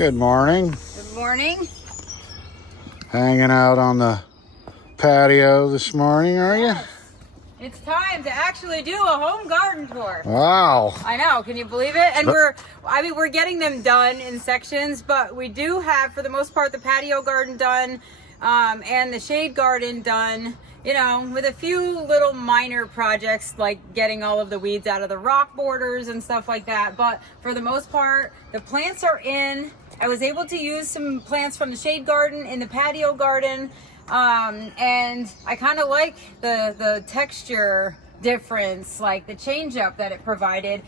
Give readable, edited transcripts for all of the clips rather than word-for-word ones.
Good morning. Good morning. Hanging out on the patio this morning, are you? It's time to actually do a home garden tour. Wow. I know, can you believe it? And we're getting them done in sections, but we do have, for the most part, the patio garden done, and the shade garden done, you know, with a few little minor projects like getting all of the weeds out of the rock borders and stuff like that. But for the most part, the plants are in. I was able to use some plants from the shade garden in the patio garden. And I kind of like the texture difference, like the change up that it provided.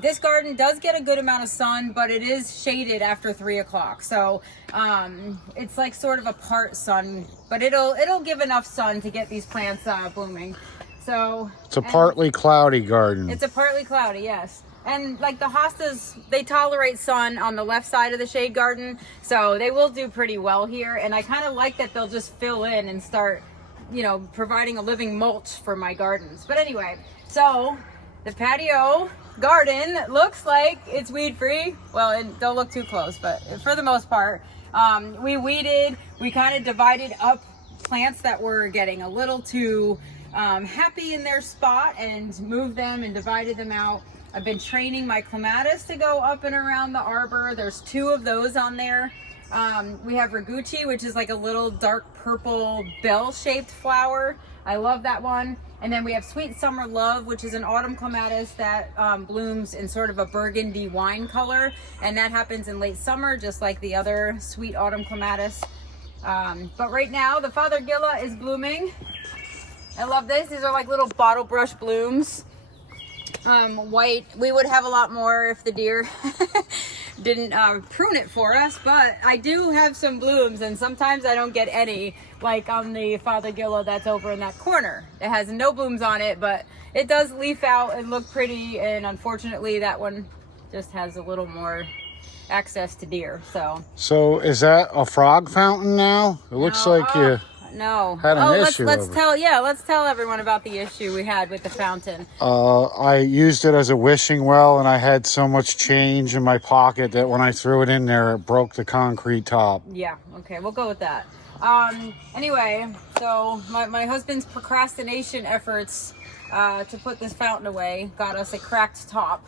This garden does get a good amount of sun, but it is shaded after 3 o'clock. So, it's like sort of a part sun, but it'll give enough sun to get these plants, blooming. So it's a partly cloudy garden. It's a partly cloudy, yes. And like the hostas, they tolerate sun on the left side of the shade garden, so they will do pretty well here. And I kind of like that they'll just fill in and start, you know, providing a living mulch for my gardens. But anyway, so the patio garden looks like it's weed free. Well, don't look too close, but for the most part, we weeded. We kind of divided up plants that were getting a little too happy in their spot and moved them and divided them out. I've been training my clematis to go up and around the arbor. There's 2 of those on there. We have Raguchi, which is like a little dark purple bell-shaped flower. I love that one. And then we have Sweet Summer Love, which is an autumn clematis that blooms in sort of a burgundy wine color. And that happens in late summer, just like the other sweet autumn clematis. But right now, the Fothergilla is blooming. I love this. These are like little bottle brush blooms. White. We would have a lot more if the deer didn't prune it for us, but I do have some blooms, and sometimes I don't get any, like on the Fothergilla that's over in that corner. It has no blooms on it, but it does leaf out and look pretty, and unfortunately that one just has a little more access to deer. So is that a frog fountain now? It looks like you no. had an issue. Let's tell everyone about the issue we had with the fountain. I used it as a wishing well, and I had so much change in my pocket that when I threw it in there, it broke the concrete top. Yeah, okay, we'll go with that. Anyway, so my husband's procrastination efforts to put this fountain away got us a cracked top.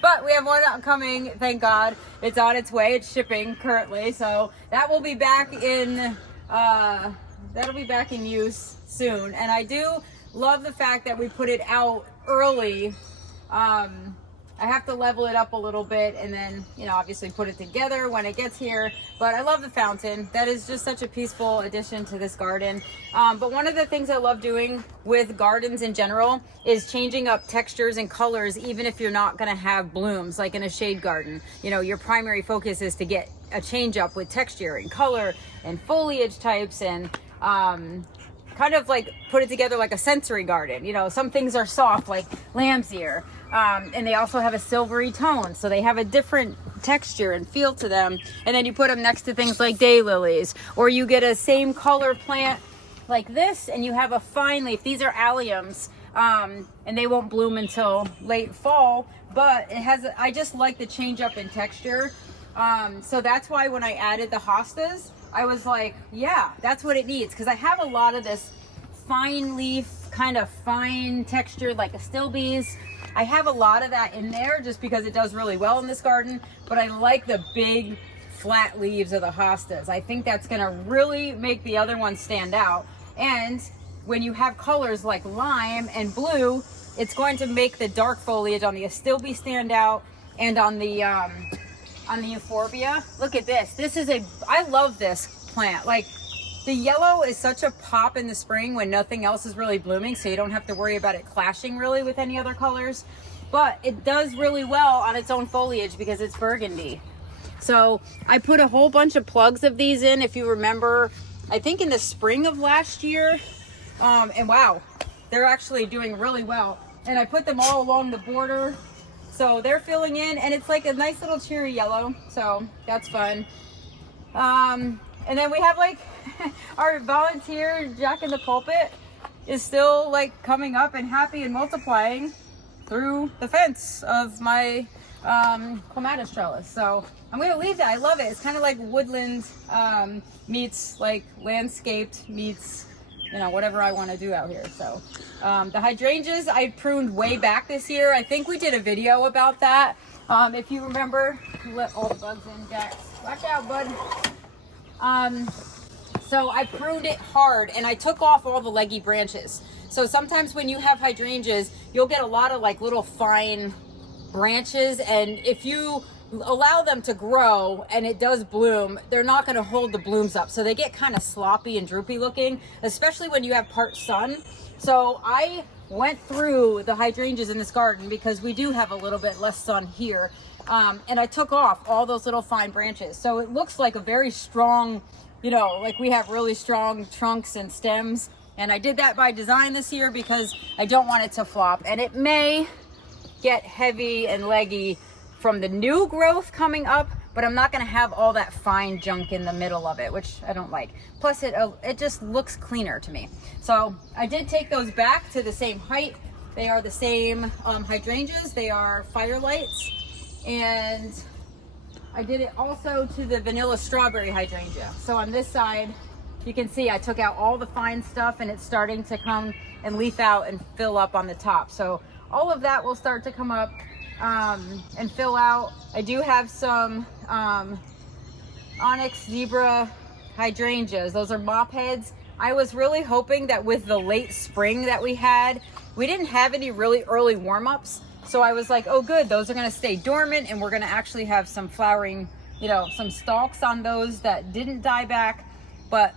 But we have one coming, thank God. It's on its way. It's shipping currently, so that will be back in that'll be back in use soon. And I do love the fact that we put it out early. I have to level it up a little bit and then, you know, obviously put it together when it gets here. But I love the fountain. That is just such a peaceful addition to this garden. But one of the things I love doing with gardens in general is changing up textures and colors, even if you're not going to have blooms like in a shade garden. You know, your primary focus is to get a change up with texture and color and foliage types and kind of like put it together like a sensory garden. You know, some things are soft like lamb's ear, and they also have a silvery tone, so they have a different texture and feel to them. And then you put them next to things like daylilies, or you get a same color plant like this and you have a fine leaf. These are alliums, and they won't bloom until late fall, but I just like the change up in texture. So that's why when I added the hostas, I was like, yeah, that's what it needs. Because I have a lot of this fine leaf, kind of fine texture, like Astilbes. I have a lot of that in there just because it does really well in this garden. But I like the big, flat leaves of the hostas. I think that's going to really make the other ones stand out. And when you have colors like lime and blue, it's going to make the dark foliage on the Astilbe stand out, and on the euphorbia. Look at this. I love this plant. Like, the yellow is such a pop in the spring when nothing else is really blooming, so you don't have to worry about it clashing really with any other colors. But it does really well on its own foliage because it's burgundy. So I put a whole bunch of plugs of these in, if you remember, I think in the spring of last year. And wow, they're actually doing really well. And I put them all along the border. So they're filling in, and it's like a nice little cherry yellow, so that's fun. And then we have like our volunteer Jack in the Pulpit is still like coming up and happy and multiplying through the fence of my clematis trellis. So I'm going to leave that. I love it. It's kind of like woodland meets like landscaped meets, you know, whatever I want to do out here. So the hydrangeas I pruned way back this year. I think we did a video about that. If you remember, let all the bugs in, Jax. Watch out, bud. So I pruned it hard and I took off all the leggy branches. So sometimes when you have hydrangeas, you'll get a lot of like little fine branches, and if you allow them to grow and it does bloom, they're not going to hold the blooms up. So they get kind of sloppy and droopy looking, especially when you have part sun. So I went through the hydrangeas in this garden because we do have a little bit less sun here. And I took off all those little fine branches. So it looks like a very strong, you know, like we have really strong trunks and stems. And I did that by design this year because I don't want it to flop. And it may get heavy and leggy from the new growth coming up, but I'm not going to have all that fine junk in the middle of it, which I don't like. Plus it just looks cleaner to me. So I did take those back to the same height. They are the same hydrangeas. They are firelights. And I did it also to the vanilla strawberry hydrangea. So on this side, you can see I took out all the fine stuff and it's starting to come and leaf out and fill up on the top. So all of that will start to come up and fill out. I do have some onyx zebra hydrangeas. Those are mop heads. I was really hoping that with the late spring that we had, we didn't have any really early warm-ups. So I was like, oh good, those are gonna stay dormant and we're gonna actually have some flowering, you know, some stalks on those that didn't die back, but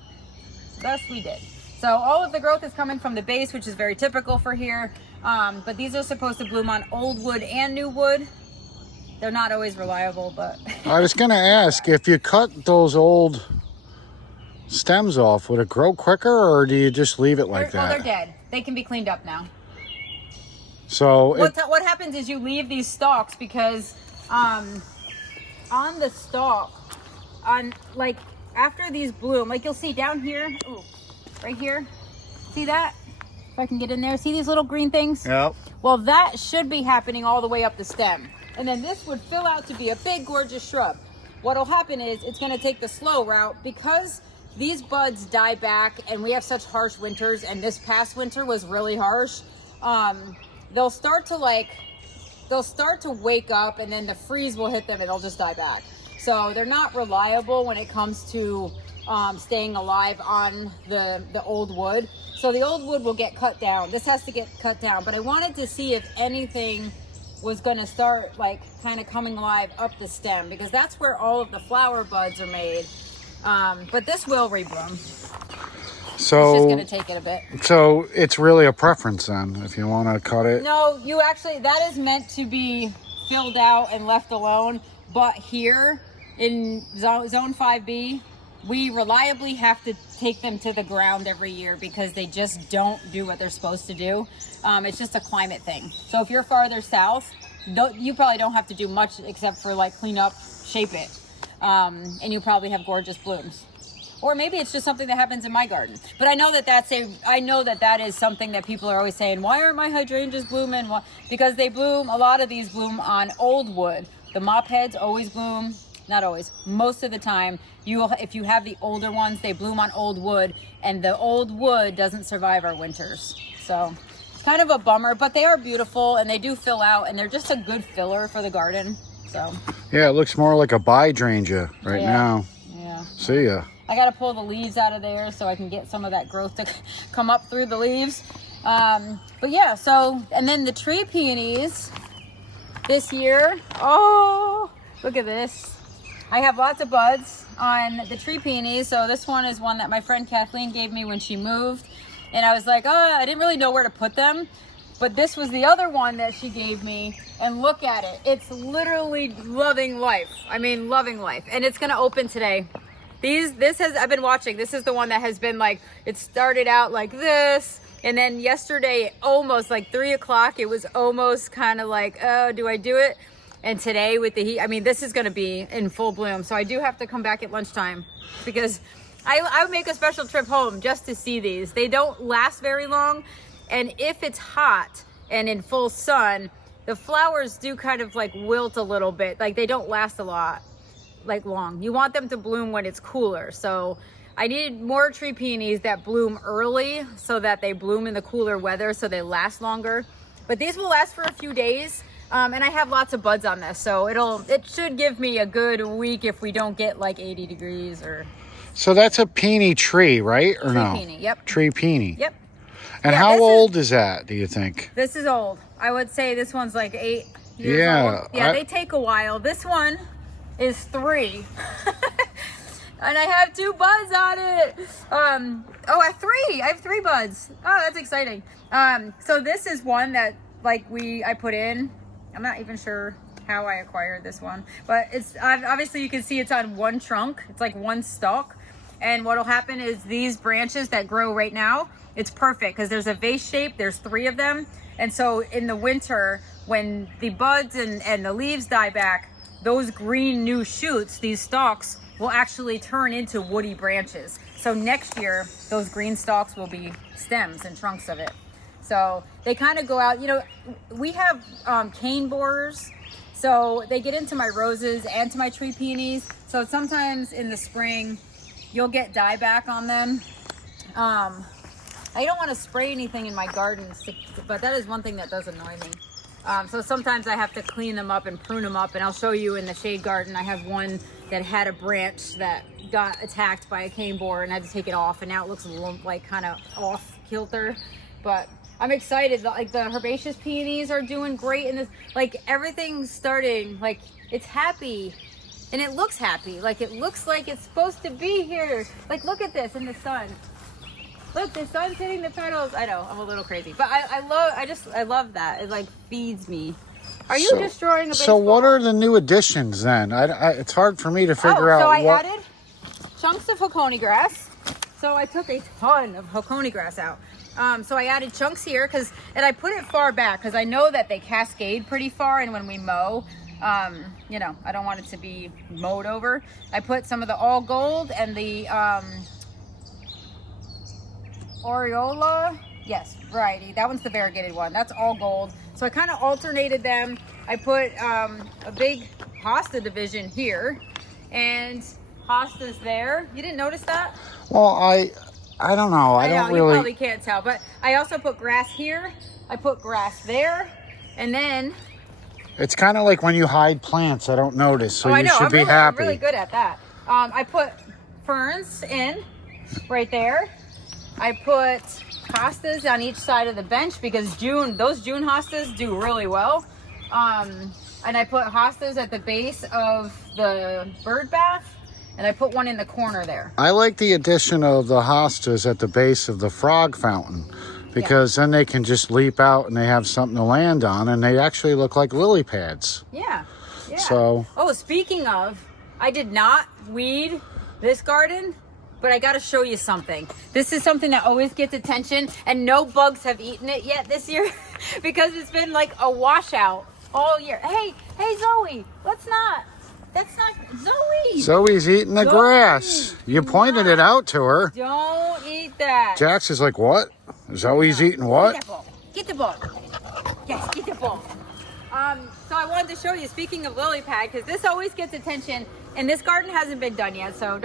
thus we did. So all of the growth is coming from the base, which is very typical for here. But these are supposed to bloom on old wood and new wood. They're not always reliable, but. I was going to ask, if you cut those old stems off, would it grow quicker, or do you just leave it like that? Oh, they're dead. They can be cleaned up now. So what happens is you leave these stalks because on the stalk, on like after these bloom, like you'll see down here, ooh, right here, see that? If I can get in there, see these little green things? Yep. Well, that should be happening all the way up the stem. And then this would fill out to be a big, gorgeous shrub. What'll happen is it's gonna take the slow route because these buds die back and we have such harsh winters, and this past winter was really harsh. They'll start to wake up, and then the freeze will hit them and they'll just die back. So they're not reliable when it comes to staying alive on the old wood. So the old wood will get cut down. This has to get cut down, but I wanted to see if anything was gonna start like kind of coming alive up the stem, because that's where all of the flower buds are made. But this will rebloom. So it's just gonna take it a bit. So it's really a preference then, if you want to cut it. No, you actually, that is meant to be filled out and left alone. But here in zone 5B, we reliably have to take them to the ground every year because they just don't do what they're supposed to do. It's just a climate thing. So if you're farther south, you probably don't have to do much except for like clean up, shape it. And you probably have gorgeous blooms. Or maybe it's just something that happens in my garden. But I know that that is something that people are always saying, why aren't my hydrangeas blooming? Because they bloom, a lot of these bloom on old wood. The mop heads always bloom, not always, most of the time. If you have the older ones, they bloom on old wood, and the old wood doesn't survive our winters. So it's kind of a bummer, but they are beautiful and they do fill out, and they're just a good filler for the garden. So yeah, it looks more like a hydrangea right now. Yeah. See ya. I got to pull the leaves out of there so I can get some of that growth to come up through the leaves. But yeah, so, and then the tree peonies this year. Oh, look at this. I have lots of buds on the tree peonies. So this one is one that my friend Kathleen gave me when she moved. And I was like, oh, I didn't really know where to put them. But this was the other one that she gave me. And look at it. It's literally loving life. I mean, loving life. And it's going to open today. I've been watching. This is the one that has been like, it started out like this. And then yesterday, almost like 3 o'clock, it was almost kind of like, oh, do I do it? And today with the heat, I mean, this is going to be in full bloom. So I do have to come back at lunchtime because I would make a special trip home just to see these. They don't last very long. And if it's hot and in full sun, the flowers do kind of like wilt a little bit. Like they don't last a lot, like long. You want them to bloom when it's cooler. So I needed more tree peonies that bloom early so that they bloom in the cooler weather so they last longer. But these will last for a few days. And I have lots of buds on this, so it should give me a good week if we don't get like 80 degrees or. So that's a peony tree, right? Or no? Tree peony, yep. Tree peony. Yep. And Yeah, how old is that, do you think? This is old. I would say this one's like 8 years old. Yeah, they take a while. This one is 3. And I have 2 buds on it. Oh, I have 3 buds. Oh, that's exciting. So this is one that like I put in. I'm not even sure how I acquired this one, but it's obviously you can see it's on one trunk. It's like one stalk. And what'll happen is these branches that grow right now, it's perfect because there's a vase shape. There's 3 of them. And so in the winter, when the buds and the leaves die back, those green new shoots, these stalks, will actually turn into woody branches. So next year, those green stalks will be stems and trunks of it. So they kind of go out, you know, we have cane borers, so they get into my roses and to my tree peonies. So sometimes in the spring, you'll get dieback on them. I don't want to spray anything in my gardens, but that is one thing that does annoy me. So sometimes I have to clean them up and prune them up, and I'll show you in the shade garden. I have one that had a branch that got attacked by a cane borer, and I had to take it off, and now it looks a little like kind of off kilter. But I'm excited. Like the herbaceous peonies are doing great in this. Like everything's starting. Like it's happy, and it looks happy. Like it looks like it's supposed to be here. Like look at this in the sun. Look, the sun's hitting the petals. I know I'm a little crazy, but I love that. It like feeds me. Are you destroying a baseball? So what are the new additions then? It's hard for me to figure out. So I added chunks of Hakone grass. So I took a ton of Hakone grass out. So I added chunks here and I put it far back because I know that they cascade pretty far, and when we mow, you know, I don't want it to be mowed over. I put some of the all gold and the Aureola, yes, variety. That one's the variegated one. That's all gold. So I kind of alternated them. I put a big hosta division here and hostas there. You didn't notice that? Well, I don't know. I don't really. You probably can't tell, but I also put grass here. I put grass there, and then. It's kind of like when you hide plants. I don't notice, so you should be happy. I'm really good at that. I put ferns in right there. I put hostas on each side of the bench because those June hostas do really well. And I put hostas at the base of the bird bath. And I put one in the corner there. I like the addition of the hostas at the base of the frog fountain because then they can just leap out and they have something to land on, and they actually look like lily pads. Yeah. So. Oh, speaking of, I did not weed this garden, but I got to show you something. This is something that always gets attention, and no bugs have eaten it yet this year because it's been like a washout all year. Hey, Zoe, that's not Zoe. Zoe's eating the grass. You pointed it out to her. Don't eat that. Jax is like, what? Zoe's eating what? Get the ball. Yes, get the ball. So I wanted to show you, speaking of lily pad, because this always gets attention, and this garden hasn't been done yet, so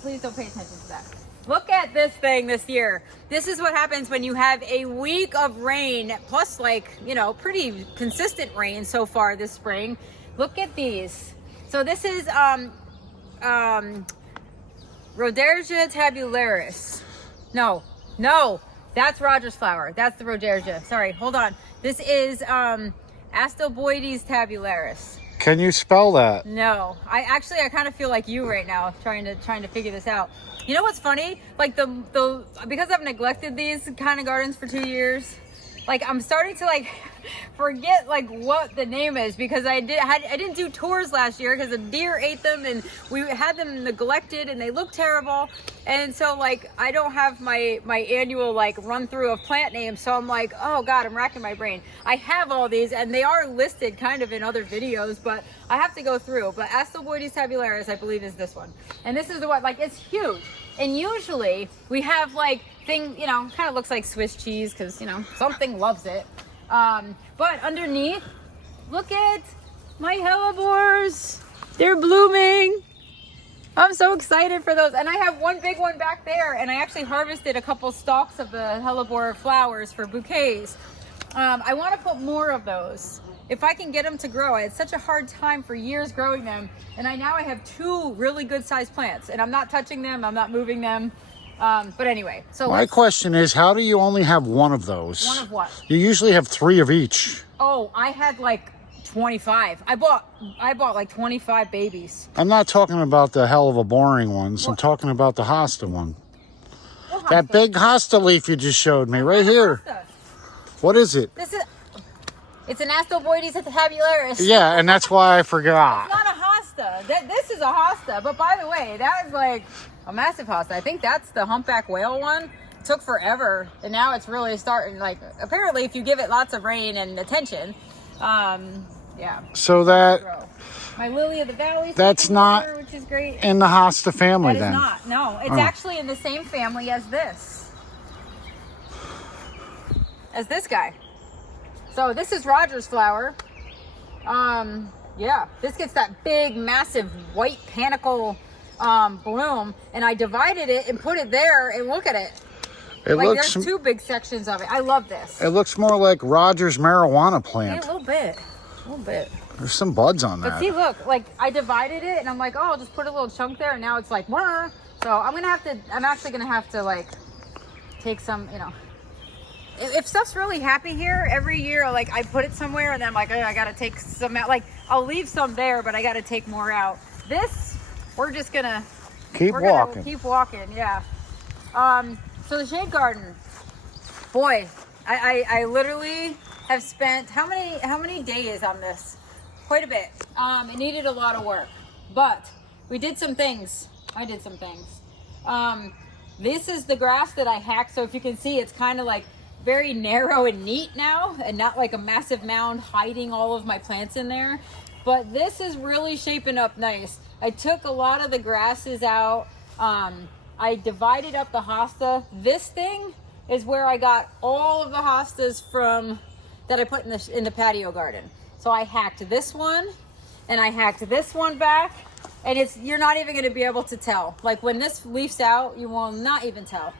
please don't pay attention to that. Look at this thing this year. This is what happens when you have a week of rain, plus like, you know, pretty consistent rain so far this spring. Look at these. So this is Hydrangea tabularis. No, that's Roger's flower. That's the Hydrangea. Sorry, hold on. This is Astilbe tabularis. Can you spell that? No, I kind of feel like you right now, trying to figure this out. You know what's funny? Like because I've neglected these kind of gardens for 2 years, like I'm starting to like forget like what the name is, because I didn't do tours last year because the deer ate them and we had them neglected and they look terrible, and so like I don't have my annual like run through of plant names, so I'm like, oh god, I'm racking my brain. I have all these and they are listed kind of in other videos, but I have to go through. But Astilbe tabularis, I believe, is this one, and this is the one, like it's huge. And usually we have like you know, kind of looks like Swiss cheese because, you know, something loves it. But underneath look at my hellebores. They're blooming. I'm so excited for those. And I have one big one back there, and I actually harvested a couple stalks of the hellebore flowers for bouquets. I want to put more of those if I can get them to grow. I had such a hard time for years growing them, and now I have 2 really good sized plants, and I'm not touching them, I'm not moving them. But anyway, so my question is, how do you only have one of those? one of what? You usually have 3 of each. Oh, I had like 25. I bought like 25 babies. I'm not talking about the hell of a boring ones. I'm talking about the hosta one. What That hosta? big hosta leaf you just showed me right here. Hosta. What is it? It's an Astilbe tabularis. Yeah, and that's why I It's forgot. not a hosta. This is a hosta. But by the way, that is like a massive hosta. I think that's the humpback whale one. It took forever, and now it's really starting. Like, apparently, if you give it lots of rain and attention, yeah. So that Grow. My lily of the valley. That's not which is great. in the hosta family That is then. not. No, it's actually in the same family as this. As this guy. So this is Roger's flower. Yeah, this gets that big, massive white panicle bloom, and I divided it and put it there, and look at it. It Like looks there's 2 big sections of it. I love this. it looks more like Roger's marijuana Hey, plant. a little bit. A little bit. There's some buds on But that. see, look, like I divided it, and I'm like, oh, I'll just put a little chunk there, and now it's like, wah. So I'm actually gonna have to like take some, you know. If stuff's really happy here, every year, like I put it somewhere, and then I'm like, oh, I gotta take some out. Like I'll leave some there, but I gotta take more out. This, we're just gonna Keep we're walking. Gonna keep walking, yeah. So the shade garden, boy, I literally have spent how many days on this? Quite a bit. It needed a lot of work, but we did some things. I did some things. This is the grass that I hacked, so if you can see, it's kind of like very narrow and neat now, and not like a massive mound hiding all of my plants in there. But this is really shaping up nice. I took a lot of the grasses out. I divided up the hosta. This thing is where I got all of the hostas from that I put in the patio garden. So I hacked this one, and I hacked this one back, and you're not even going to be able to tell. Like when this leaf's out, you will not even tell.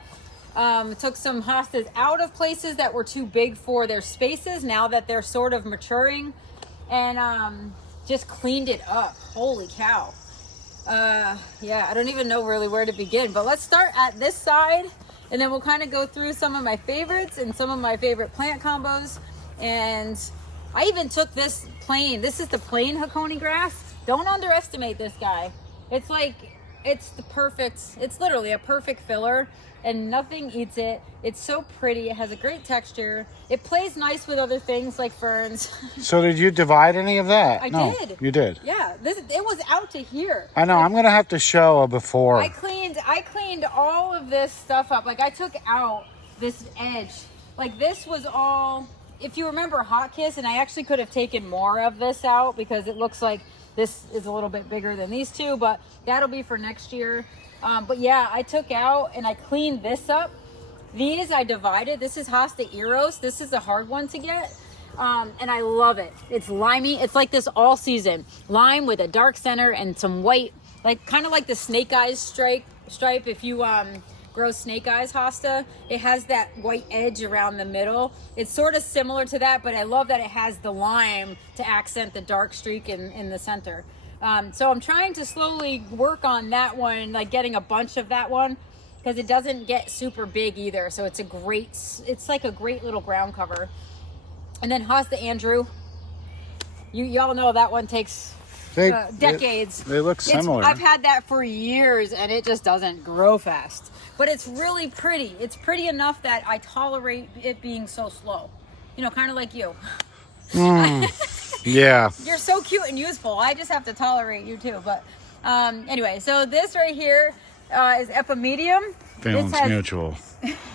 Took some hostas out of places that were too big for their spaces now that they're sort of maturing, and just cleaned it up. Holy cow. Yeah, I don't even know really where to begin, but let's start at this side, and then we'll kind of go through some of my favorites and some of my favorite plant combos. And I even took this plain. This is the plain Hakone grass. Don't underestimate this guy. It's like, it's literally a perfect filler, and nothing eats it. It's so pretty. It has a great texture. It plays nice with other things like ferns. So did you divide any of that? I No, did. You did. Yeah, it was out to here. I know. I'm gonna have to show a before. I cleaned all of this stuff up. Like I took out this edge. Like this was all, if you remember Hot Kiss, and I actually could have taken more of this out because it looks like this is a little bit bigger than these two, but that'll be for next year. But yeah, I took out and I cleaned this up. These I divided. This is Hosta Eros. This is a hard one to get. And I love it. It's limey. It's like this all season. Lime with a dark center and some white, like kind of like the snake eyes stripe. If you grow snake eyes hosta, it has that white edge around the middle. It's sort of similar to that, but I love that it has the lime to accent the dark streak in the center. So I'm trying to slowly work on that one, like getting a bunch of that one, because it doesn't get super big either. So it's like a great little ground cover. And then Hosta Andrew, y'all know that one takes decades. They look similar. I've had that for years, and it just doesn't grow fast. But it's really pretty. It's pretty enough that I tolerate it being so slow. You know, kind of like you. Yeah. You're so cute and useful. I just have to tolerate you too. But anyway, so this right here is Epimedium. Feelings mutual.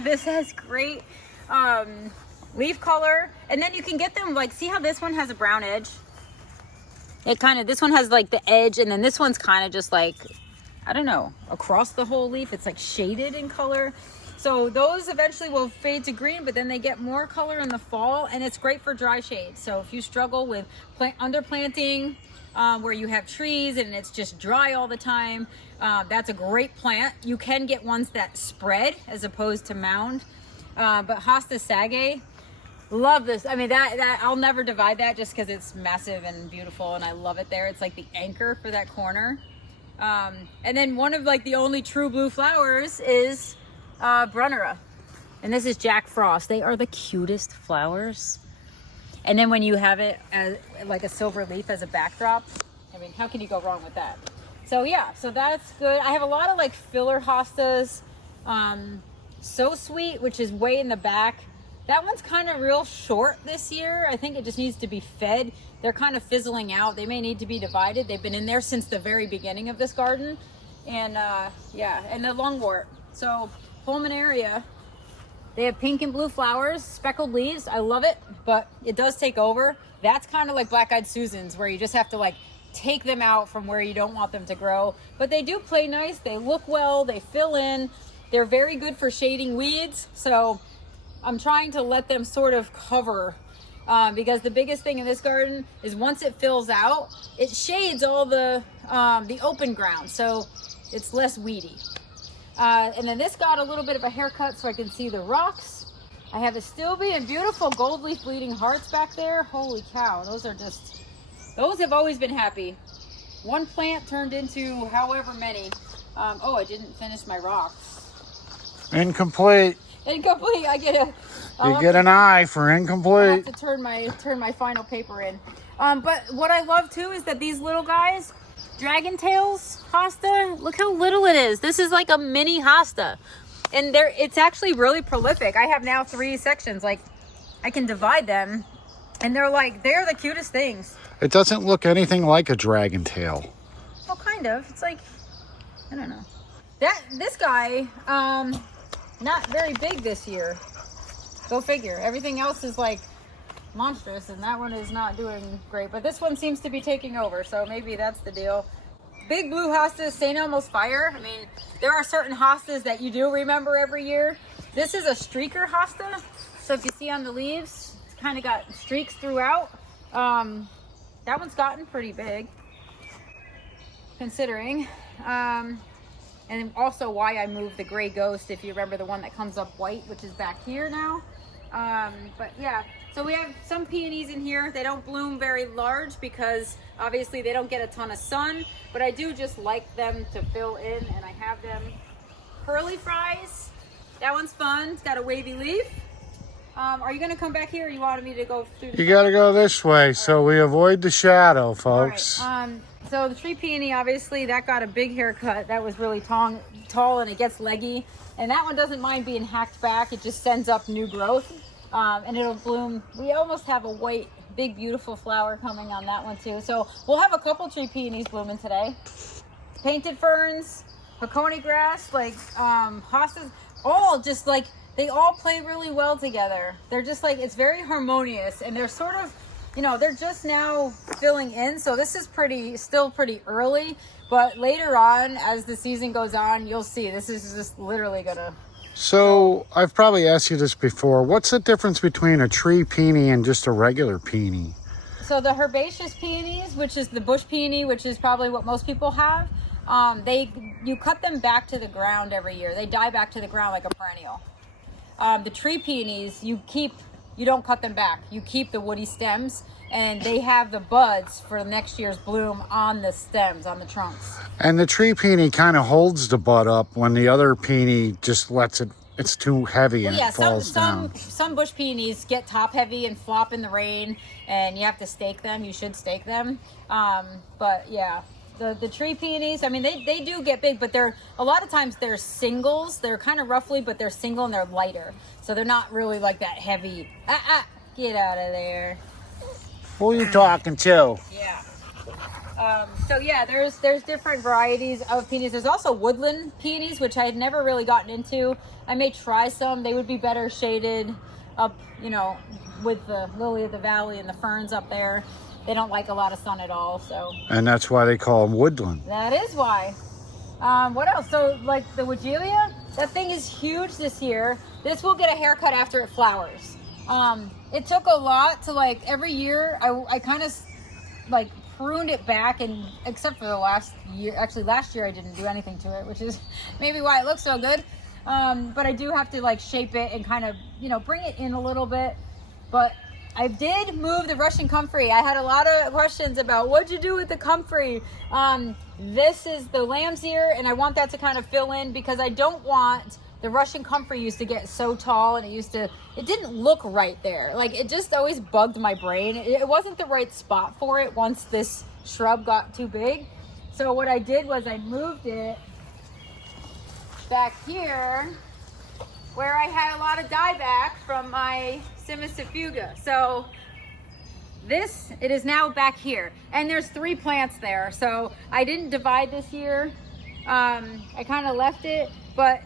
This has great leaf color, and then you can get them like, see how this one has a brown edge? This one has like the edge, and then this one's kind of just like, I don't know, across the whole leaf. It's like shaded in color. So those eventually will fade to green, but then they get more color in the fall, and it's great for dry shade. So if you struggle with underplanting, where you have trees and it's just dry all the time, that's a great plant. You can get ones that spread as opposed to mound. But Hostas sagae, love this. I mean, that I'll never divide that just because it's massive and beautiful, and I love it there. It's like the anchor for that corner. And then one of like the only true blue flowers is Brunnera, and this is Jack Frost. They are the cutest flowers. And then when you have it as like a silver leaf as a backdrop, I mean, how can you go wrong with that? So yeah, so that's good. I have a lot of like filler hostas. So Sweet, which is way in the back. That one's kind of real short this year. I think it just needs to be fed. They're kind of fizzling out. They may need to be divided. They've been in there since the very beginning of this garden. And yeah, and the Lungwort. So Pulmonaria, they have pink and blue flowers, speckled leaves. I love it, but it does take over. That's kind of like Black-Eyed Susans, where you just have to like take them out from where you don't want them to grow. But they do play nice. They look well. They fill in. They're very good for shading weeds. So I'm trying to let them sort of cover, because the biggest thing in this garden is once it fills out, it shades all the open ground, so it's less weedy. And then this got a little bit of a haircut so I can see the rocks. I have Astilbe and beautiful gold leaf bleeding hearts back there. Holy cow, those have always been happy. One plant turned into however many. Oh, I didn't finish my rocks. Incomplete. Incomplete. You get an eye for incomplete. I have to turn my final paper in. But what I love too is that these little guys, dragon tails hosta, look how little it is. This is like a mini hosta, and it's actually really prolific. I have now 3 sections. Like I can divide them, and they're the cutest things. It doesn't look anything like a dragon tail. Well, kind of. It's like, I don't know. This guy, not very big this year. Go figure. Everything else is like monstrous, and that one is not doing great. But this one seems to be taking over, so maybe that's the deal. Big blue hostas, St. Elmo's Fire. I mean, there are certain hostas that you do remember every year. This is a streaker hosta. So if you see on the leaves, it's kind of got streaks throughout. That one's gotten pretty big, considering. And also why I moved the gray ghost, if you remember, the one that comes up white, which is back here now. But yeah, so we have some peonies in here. They don't bloom very large because obviously they don't get a ton of sun, but I do just like them to fill in, and I have them. Curly fries, that one's fun. It's got a wavy leaf. Are you gonna come back here, or you wanted me to go through the You gotta go this way, so we avoid the shadow, folks. All right. So the tree peony, obviously, that got a big haircut. That was really tall, and it gets leggy. And that one doesn't mind being hacked back. It just sends up new growth, and it'll bloom. We almost have a white, big, beautiful flower coming on that one too. So we'll have a couple tree peonies blooming today. Painted ferns, Hakone grass, like hostas, all just like, they all play really well together. They're just like, it's very harmonious, and they're sort of, you know, they're just now filling in. So this is still pretty early, but later on, as the season goes on, you'll see this is just literally gonna. So I've probably asked you this before. What's the difference between a tree peony and just a regular peony? So the herbaceous peonies, which is the bush peony, which is probably what most people have, you cut them back to the ground every year. They die back to the ground like a perennial. The tree peonies, you don't cut them back. You keep the woody stems, and they have the buds for next year's bloom on the stems, on the trunks. And the tree peony kind of holds the bud up when the other peony just lets it's too heavy and it falls down. Some bush peonies get top heavy and flop in the rain, and you have to stake them. You should stake them. But yeah. The tree peonies, I mean, they do get big, but a lot of times they're singles. They're kind of roughly, but they're single and they're lighter. So they're not really like that heavy. Get out of there. Who are you talking to? Yeah. So yeah, there's different varieties of peonies. There's also woodland peonies, which I had never really gotten into. I may try some. They would be better shaded up, you know, with the lily of the valley and the ferns up there. They don't like a lot of sun at all, so. And that's why they call them woodland. That is why. What else? So, like the Wigelia, That thing is huge this year. This will get a haircut after it flowers. It took a lot to like every year. I kind of like pruned it back, and except for the last year. Actually, last year I didn't do anything to it, which is maybe why it looks so good. But I do have to like shape it and kind of, you know, bring it in a little bit. But I did move the Russian comfrey. I had a lot of questions about what'd you do with the comfrey. This is the lamb's ear, and I want that to kind of fill in because I don't want the Russian comfrey used to get so tall, and it didn't look right there. Like, it just always bugged my brain. It wasn't the right spot for it once this shrub got too big. So what I did was I moved it back here where I had a lot of dieback from my Cimicifuga. So it is now back here, and there's 3 plants there. So I didn't divide this year. I kind of left it, but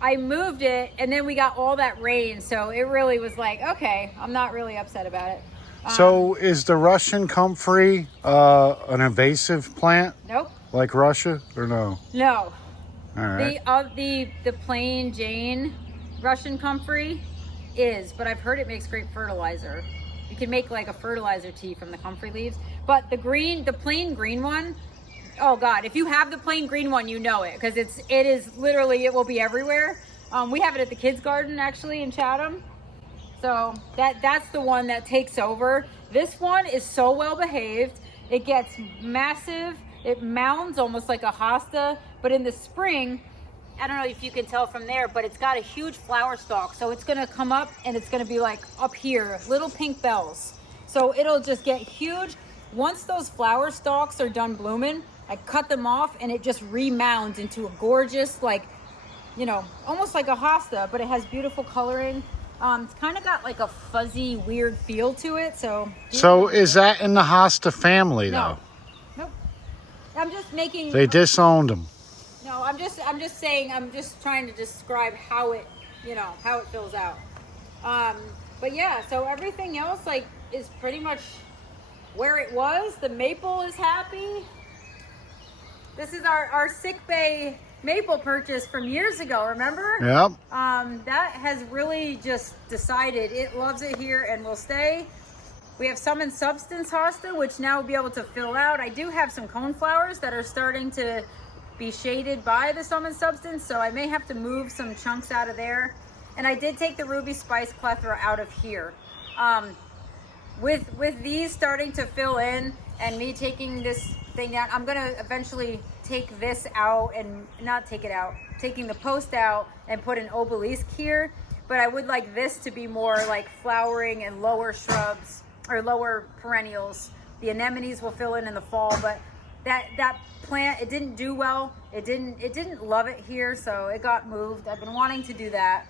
I moved it, and then we got all that rain. So it really was like, okay, I'm not really upset about it. So is the Russian comfrey an invasive plant? Nope. Like Russia, or no? No. All right. The plain Jane Russian comfrey is, but I've heard it makes great fertilizer. You can make like a fertilizer tea from the comfrey leaves. But the plain green one, oh God, if you have the plain green one, you know it, because it is literally, it will be everywhere. We have it at the kids' garden actually in Chatham. So that's the one that takes over. This one is so well behaved. It gets massive. It mounds almost like a hosta, but in the spring, I don't know if you can tell from there, but it's got a huge flower stalk. So it's gonna come up and it's gonna be like up here, little pink bells. So it'll just get huge. Once those flower stalks are done blooming, I cut them off and it just remounds into a gorgeous, like, you know, almost like a hosta, but it has beautiful coloring. It's kind of got like a fuzzy, weird feel to it. So is that in the hosta family though? Nope. I'm just making. They disowned them. No, I'm just saying, I'm just trying to describe how it, you know, how it fills out. But yeah, so everything else like is pretty much where it was. The maple is happy. This is our sick bay maple purchase from years ago, remember? Yep. That has really just decided it loves it here and will stay. We have some in substance hosta, which now will be able to fill out. I do have some coneflowers that are starting to be shaded by the some in substance, so I may have to move some chunks out of there. And I did take the ruby spice plethora out of here. With these starting to fill in and me taking this thing down, I'm gonna eventually take this out and not take it out, taking the post out and put an obelisk here. But I would like this to be more like flowering and lower shrubs or lower perennials. The anemones will fill in the fall, but that plant, it didn't do well. It didn't love it here, so it got moved. I've been wanting to do that.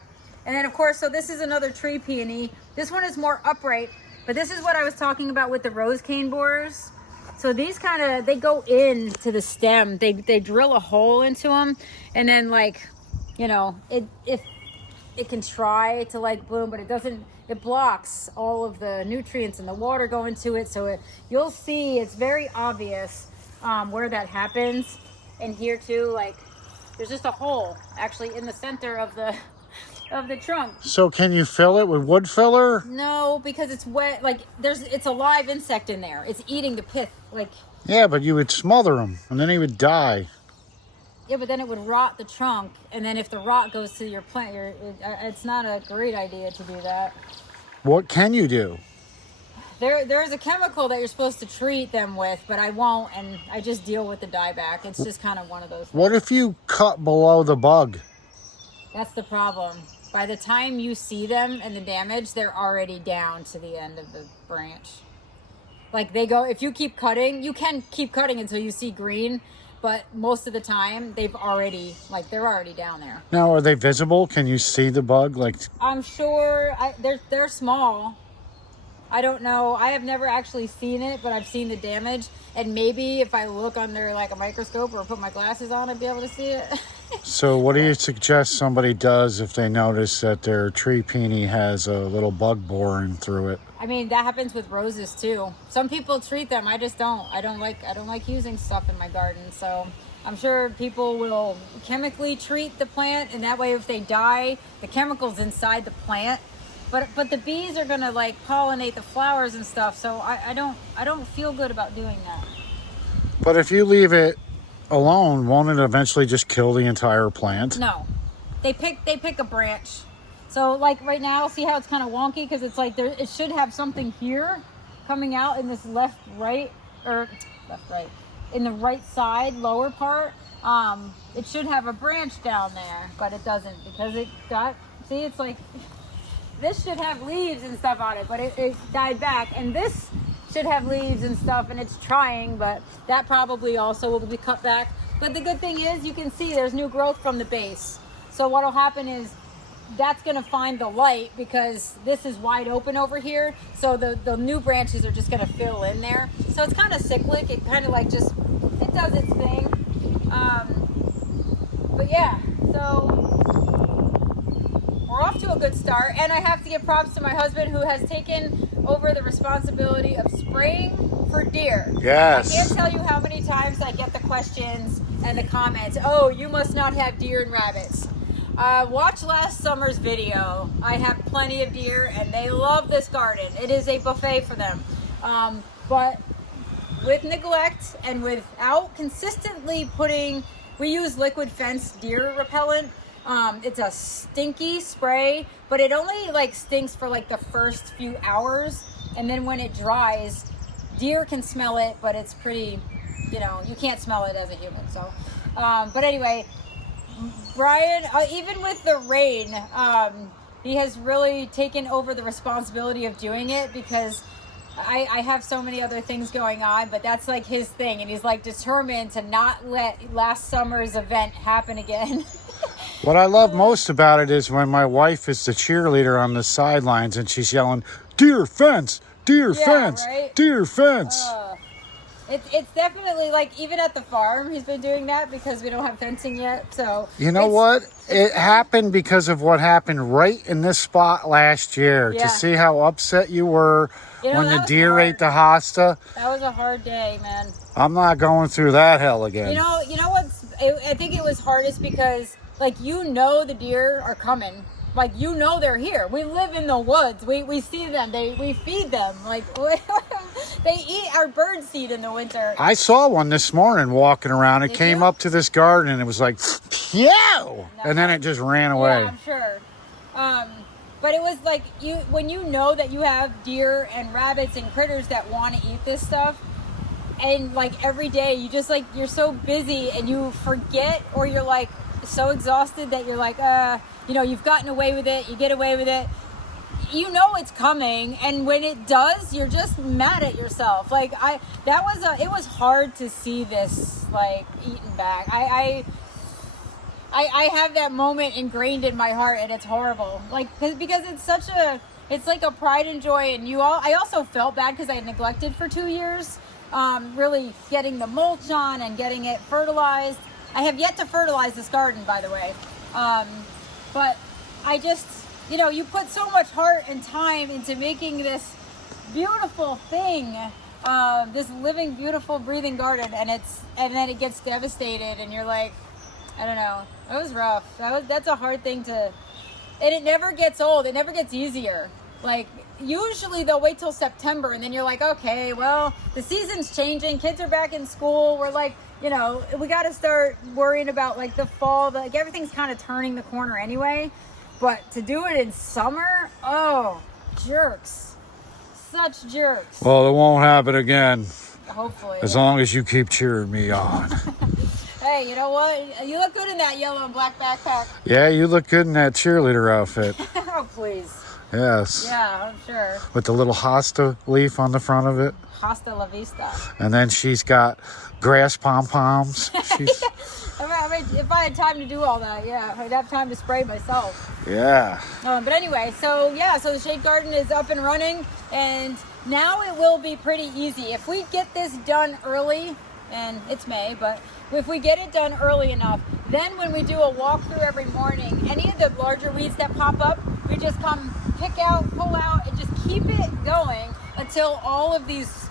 And then of course, so this is another tree peony. This one is more upright, but this is what I was talking about with the rose cane borers. So these kind of, they go into the stem. They drill a hole into them, and then like, you know, it can try to like bloom, but it doesn't. It blocks all of the nutrients and the water going to it. So you'll see it's very obvious where that happens. And here too, like there's just a hole actually in the center of the trunk. So can you fill it with wood filler? No, because it's wet. Like it's a live insect in there. It's eating the pith. Like, yeah, but you would smother him and then he would die. Yeah, but then it would rot the trunk, and then if the rot goes to your plant, it's not a great idea to do that. What can you do? There's a chemical that you're supposed to treat them with, but I won't, and I just deal with the dieback. It's just kind of one of those things. What if you cut below the bug? That's the problem. By the time you see them and the damage, they're already down to the end of the branch. Like they go, if you keep cutting, you can keep cutting until you see green, but most of the time they're already down there. Now, are they visible? Can you see the bug? Like, I'm sure they're small. I don't know. I have never actually seen it, but I've seen the damage. And maybe if I look under like a microscope or put my glasses on, I'd be able to see it. So what do you suggest somebody does if they notice that their tree peony has a little bug boring through it? I mean, that happens with roses too. Some people treat them. I just don't. I don't like using stuff in my garden. So I'm sure people will chemically treat the plant, and that way if they die, the chemical's inside the plant. But the bees are gonna like pollinate the flowers and stuff, so I don't feel good about doing that. But if you leave it alone, won't it eventually just kill the entire plant? No, they pick a branch. So like right now, see how it's kind of wonky because it's like it should have something here coming out in this left right in the right side lower part. It should have a branch down there, but it doesn't because it got, see, it's like this should have leaves and stuff on it, but it died back, and this should have leaves and stuff, and it's trying, but that probably also will be cut back. But the good thing is you can see there's new growth from the base. So what'll happen is that's going to find the light because this is wide open over here, so the new branches are just going to fill in there. So it's kind of cyclic. It kind of like just, it does its thing. But yeah, so we're off to a good start, and I have to give props to my husband who has taken over the responsibility of spraying for deer. Yes. I can't tell you how many times I get the questions and the comments, oh, you must not have deer and rabbits. Watch last summer's video. I have plenty of deer and they love this garden. It is a buffet for them. But with neglect and without consistently we use liquid fence deer repellent. It's a stinky spray, but it only like stinks for like the first few hours. And then when it dries, deer can smell it, but it's pretty, you can't smell it as a human. So, but anyway, Brian, even with the rain, he has really taken over the responsibility of doing it because I have so many other things going on, but that's like his thing. And he's like determined to not let last summer's event happen again. What I love most about it is when my wife is the cheerleader on the sidelines and she's yelling, deer fence, deer fence, right? deer fence. It's definitely like, even at the farm, he's been doing that because we don't have fencing yet. So you know what? It happened because of what happened right in this spot last year. Yeah. To see how upset you were when the deer ate the hosta. That was a hard day, man. I'm not going through that hell again. You know what's? I think it was hardest because like the deer are coming. Like they're here. We live in the woods. We see them. We feed them. Like they eat our bird seed in the winter. I saw one this morning walking around. It came up to this garden and it was like, pew! And then it just ran away. Yeah, I'm sure. But it was like when you know that you have deer and rabbits and critters that want to eat this stuff, and like every day you just like you're so busy and you forget, or you're like so exhausted that you're like you've gotten away with it, you get away with it, it's coming, and when it does, you're just mad at yourself. Like it was hard to see this like eaten back. I have that moment ingrained in my heart, and it's horrible. Like because it's like a pride and joy, and I also felt bad because I had neglected for 2 years, really getting the mulch on and getting it fertilized. I have yet to fertilize this garden, by the way. But I just, you put so much heart and time into making this beautiful thing, this living, beautiful, breathing garden, and then it gets devastated, and you're like, I don't know. It was rough. That's a hard thing and it never gets old. It never gets easier. Like usually they'll wait till September, and then you're like, okay, well, the season's changing. Kids are back in school. We're like, we got to start worrying about like the fall. Like everything's kind of turning the corner anyway. But to do it in summer, oh, jerks. Such jerks. Well, it won't happen again. Hopefully. As long as you keep cheering me on. Hey, you know what? You look good in that yellow and black backpack. Yeah, you look good in that cheerleader outfit. Oh, please. Yes. Yeah, I'm sure. With the little hosta leaf on the front of it. Hasta la vista. And then she's got grass pom-poms. If I had time to do all that, yeah, I'd have time to spray myself. Yeah. But anyway, so the shade garden is up and running, and now it will be pretty easy. If we get this done early, and it's May, but if we get it done early enough, then when we do a walkthrough every morning, any of the larger weeds that pop up, we just come pick out, pull out, and just keep it going until all of these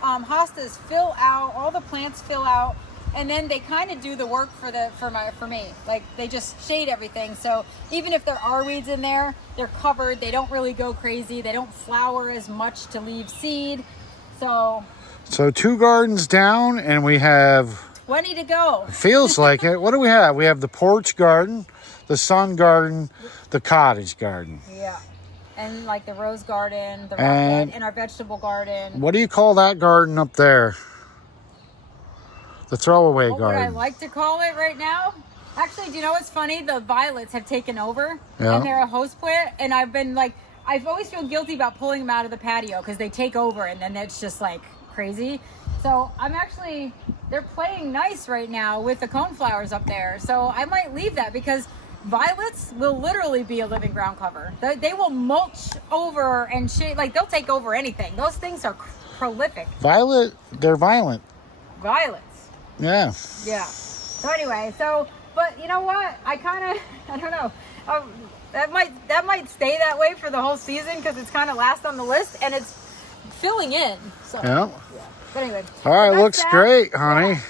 hostas fill out, all the plants fill out. and then they kind of do the work for me. Like they just shade everything. So even if there are weeds in there, they're covered. They don't really go crazy. They don't flower as much to leave seed. So 2 gardens down, and we have 20 to go. Feels like it. What do we have? We have the porch garden, the sun garden, the cottage garden. Yeah. And like the rose garden, the rock bed, and our vegetable garden. What do you call that garden up there? The throwaway What garden. would I like to call it right now? Actually, do you know what's funny? The violets have taken over, Yeah. and they're a host plant. And I've been like, I've always feel guilty about pulling them out of the patio because they take over, and then it's just like crazy. So they're playing nice right now with the coneflowers up there. So I might leave that because violets will literally be a living ground cover. They will mulch over and shade, like they'll take over anything. Those things are prolific. They're violent. Violets. Yeah. Yeah. So anyway, but you know what? I don't know. That might stay that way for the whole season because it's kind of last on the list and it's filling in. So Yeah. But anyway. All right, looks great, honey. Yeah.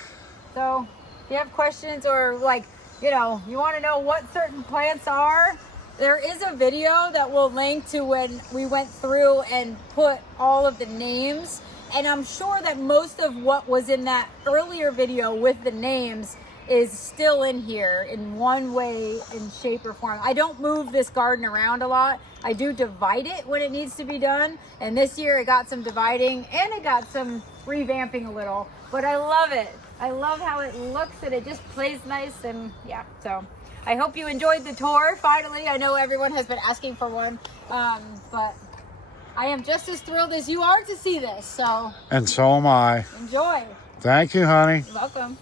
So if you have questions or like, you want to know what certain plants are, there is a video that we'll link to when we went through and put all of the names. And I'm sure that most of what was in that earlier video with the names is still in here in one way, in shape or form. I don't move this garden around a lot. I do divide it when it needs to be done. And this year it got some dividing and it got some revamping a little, but I love it. I love how it looks and it just plays nice. And yeah, so I hope you enjoyed the tour. Finally, I know everyone has been asking for one, but I am just as thrilled as you are to see this. So, and so am I. Enjoy. Thank you, honey. You're welcome.